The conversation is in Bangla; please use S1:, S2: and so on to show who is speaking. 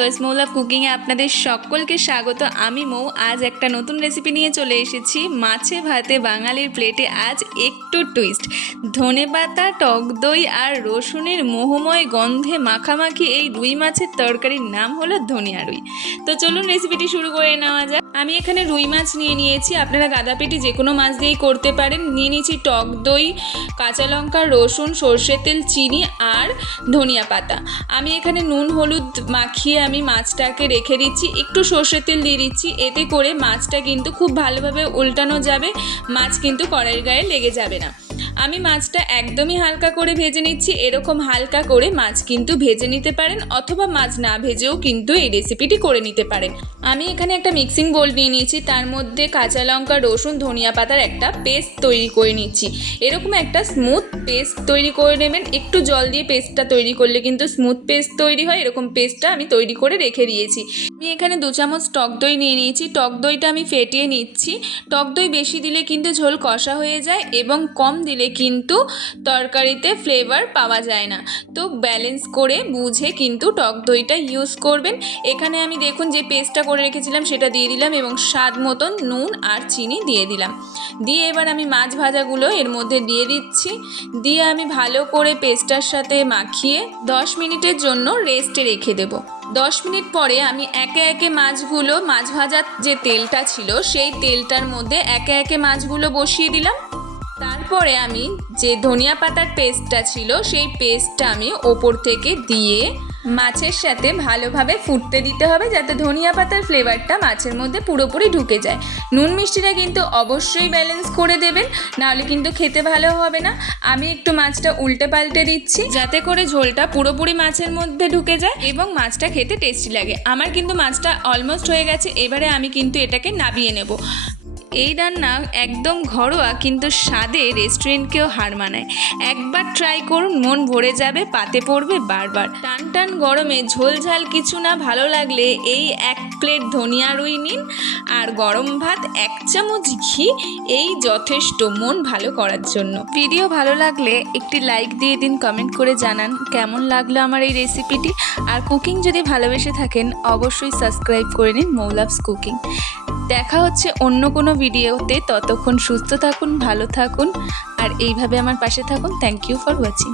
S1: ভিউয়ার্স মৌলা কুকিংয়ে আপনাদের সকলকে স্বাগত। আমি মৌ, আজ একটা নতুন রেসিপি নিয়ে চলে এসেছি। মাছে ভাতে বাঙালির প্লেটে আজ একটু টুইস্ট ধনেপাতা টক দই আর রসুনের মোহময় গন্ধে মাখামাখি এই রুই মাছের তরকারির নাম হলো ধনিয়া রুই। তো চলুন রেসিপিটি শুরু করে নেওয়া যাক। আমি এখানে রুই মাছ নিয়ে নিয়েছি। আপনারা গাদাপেটি যে কোনো মাছ দিয়েই করতে পারেন। নিয়ে নিয়েছি টক দই, কাঁচা লঙ্কা, রসুন, সর্ষের তেল, চিনি আর ধনিয়া পাতা। আমি এখানে নুন, হলুদ মাখিয়ে আমি মাছটাকে রেখে দিচ্ছি, একটু সর্ষের তেল দিয়ে দিচ্ছি, এতে করে মাছটা কিন্তু খুব ভালোভাবে উল্টানো যাবে, মাছ কিন্তু কড়াইয়ের গায়ে লেগে যাবে না। আমি মাছটা একদমই হালকা করে ভেজে নিচ্ছি, এরকম হালকা করে মাছ কিন্তু ভেজে নিতে পারেন অথবা মাছ না ভেজেও কিন্তু এই রেসিপিটি করে নিতে পারেন। আমি এখানে একটা মিক্সিং বোল নিয়ে নিয়েছি, তার মধ্যে কাঁচা লঙ্কা, রসুন, ধনিয়া পাতার একটা পেস্ট তৈরি করে নিচ্ছি। এরকম একটা স্মুথ পেস্ট তৈরি করে নেবেন, একটু জল দিয়ে পেস্টটা তৈরি করলে কিন্তু স্মুথ পেস্ট তৈরি হয়, এরকম পেস্টটা আমি তৈরি করে রেখে দিয়েছি। আমি এখানে দু চামচ টক দই নিয়ে নিয়েছি, টক দইটা আমি ফেটিয়ে নিচ্ছি। টক দই বেশি দিলে কিন্তু ঝোল কষা হয়ে যায় এবং কম দিলে কিন্তু তরকারিতে ফ্লেভার পাওয়া যায় না। তো ব্যালেন্স করে বুঝে কিন্তু টক দইটা ইউজ করবেন। এখানে আমি দেখুন যে পেস্টটা করে রেখেছিলাম, সেটা দিয়ে দিলাম এবং স্বাদ মতন নুন আর চিনি দিয়ে দিলাম। দিয়ে এবার আমি মাছ ভাজাগুলো এর মধ্যে দিয়ে দিচ্ছি। দিয়ে আমি ভালো করে পেস্টটার সাথে মাখিয়ে দশ মিনিটের জন্য রেস্টে রেখে দেবো। দশ মিনিট পরে আমি একে একে মাছগুলো, মাছ ভাজার যে তেলটা ছিল, সেই তেলটার মধ্যে একে একে মাছগুলো বসিয়ে দিলাম। তারপরে আমি যে ধনিয়া পাতার পেস্টটা ছিল, সেই পেস্টটা আমি ওপর থেকে দিয়ে মাছের সাথে ভালোভাবে ফুটতে দিতে হবে যাতে ধনিয়া পাতার ফ্লেভারটা মাছের মধ্যে পুরোপুরি ঢুকে যায়। নুন মিষ্টিটা কিন্তু অবশ্যই ব্যালেন্স করে দেবেন, নাহলে কিন্তু খেতে ভালো হবে না। আমি একটু মাছটা উল্টে পাল্টে দিচ্ছি যাতে করে ঝোলটা পুরোপুরি মাছের মধ্যে ঢুকে যায় এবং মাছটা খেতে টেস্টি লাগে। আমার কিন্তু মাছটা অলমোস্ট হয়ে গেছে, এবারে আমি কিন্তু এটাকে নাবিয়ে নেব। এই রান্না একদম ঘরোয়া, কিন্তু স্বাদে রেস্টুরেন্টকেও হার মানায়। একবার ট্রাই করুন, মন ভরে যাবে, পাতে পড়বে বারবার। টান টান গরমে ঝোলঝাল কিছু না, ভালো লাগলে এই এক প্লেট ধনিয়া রুই নিন, আর গরম ভাত এক চামচ ঘি, এই যথেষ্ট মন ভালো করার জন্য। ভিডিও ভালো লাগলে একটি লাইক দিয়ে দিন কমেন্ট করে জানান কেমন লাগল আমার এই রেসিপিটি আর কুকিং যদি ভালোবেসে থাকেন, অবশ্যই সাবস্ক্রাইব করে নিন মৌলাভস কুকিং দেখা হচ্ছে অন্য কোনো ভিডিওতে। ততক্ষণ সুস্থ থাকুন, ভালো থাকুন, আর এইভাবে আমার পাশে থাকুন। Thank you for watching